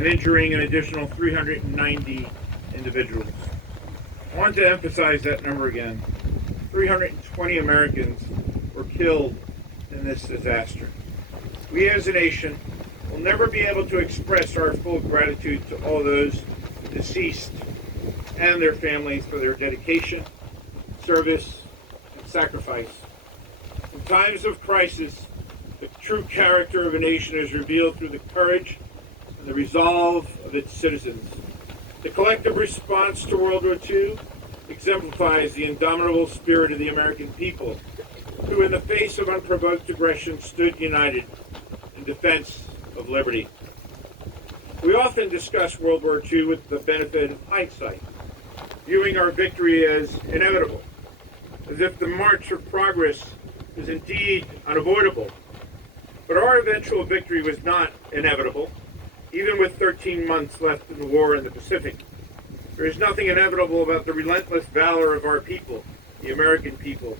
and injuring an additional 390 individuals. I want to emphasize that number again. 320 Americans were killed in this disaster. We as a nation will never be able to express our full gratitude to all those deceased and their families for their dedication, service, and sacrifice. In times of crisis, the true character of a nation is revealed through the courage and the resolve of its citizens. The collective response to World War II exemplifies the indomitable spirit of the American people, who in the face of unprovoked aggression stood united in defense of liberty. We often discuss World War II with the benefit of hindsight, viewing our victory as inevitable, as if the march of progress is indeed unavoidable. But our eventual victory was not inevitable, even with 13 months left in the war in the Pacific. There is nothing inevitable about the relentless valor of our people, the American people,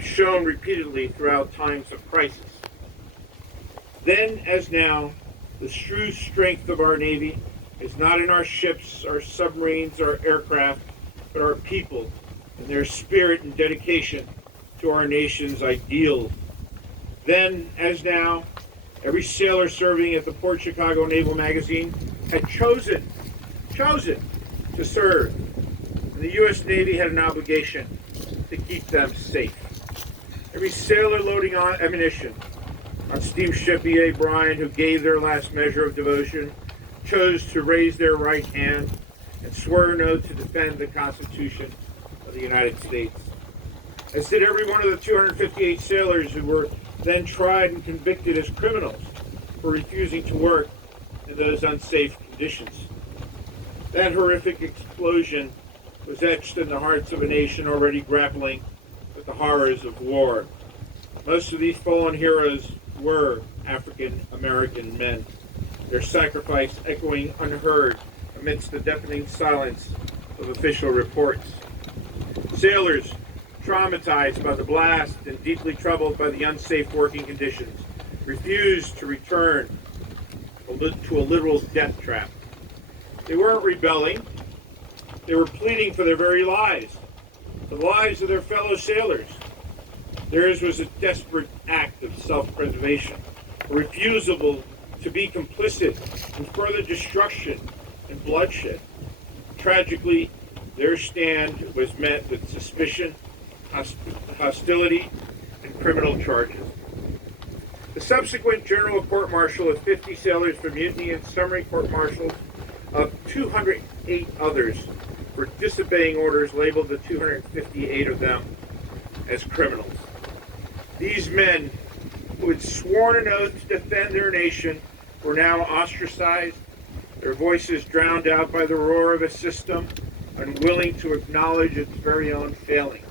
shown repeatedly throughout times of crisis. Then, as now, the true strength of our Navy is not in our ships, our submarines, our aircraft, but our people and their spirit and dedication to our nation's ideals. Then, as now, every sailor serving at the Port Chicago Naval Magazine had chosen to serve. And the U.S. Navy had an obligation to keep them safe. Every sailor loading on ammunition on steamship E.A. Bryan, who gave their last measure of devotion, chose to raise their right hand and swore an oath to defend the Constitution of the United States. As did every one of the 258 sailors who were then tried and convicted as criminals for refusing to work in those unsafe conditions. That horrific explosion was etched in the hearts of a nation already grappling with the horrors of war. Most of these fallen heroes were African American men, their sacrifice echoing unheard amidst the deafening silence of official reports. Sailors, traumatized by the blast and deeply troubled by the unsafe working conditions, refused to return to a literal death trap. They weren't rebelling. They were pleading for their very lives, the lives of their fellow sailors. Theirs was a desperate act of self-preservation, a refusal to be complicit in further destruction and bloodshed. Tragically, their stand was met with suspicion, hostility, and criminal charges. The subsequent general court-martial of 50 sailors for mutiny and summary court-martials of 208 others for disobeying orders labeled the 258 of them as criminals. These men, who had sworn an oath to defend their nation, were now ostracized, their voices drowned out by the roar of a system unwilling to acknowledge its very own failings.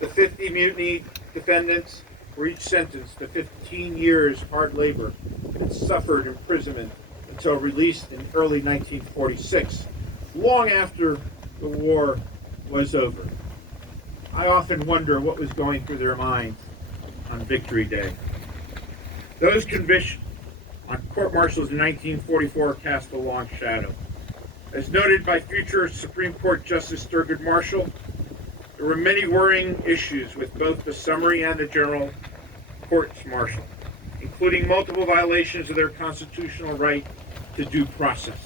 The 50 mutiny defendants were each sentenced to 15 years hard labor and suffered imprisonment until released in early 1946, long after the war was over. I often wonder what was going through their minds on Victory Day. Those convictions on court-martials in 1944 cast a long shadow. As noted by future Supreme Court Justice Thurgood Marshall, there were many worrying issues with both the summary and the general courts-martial, including multiple violations of their constitutional right to due process.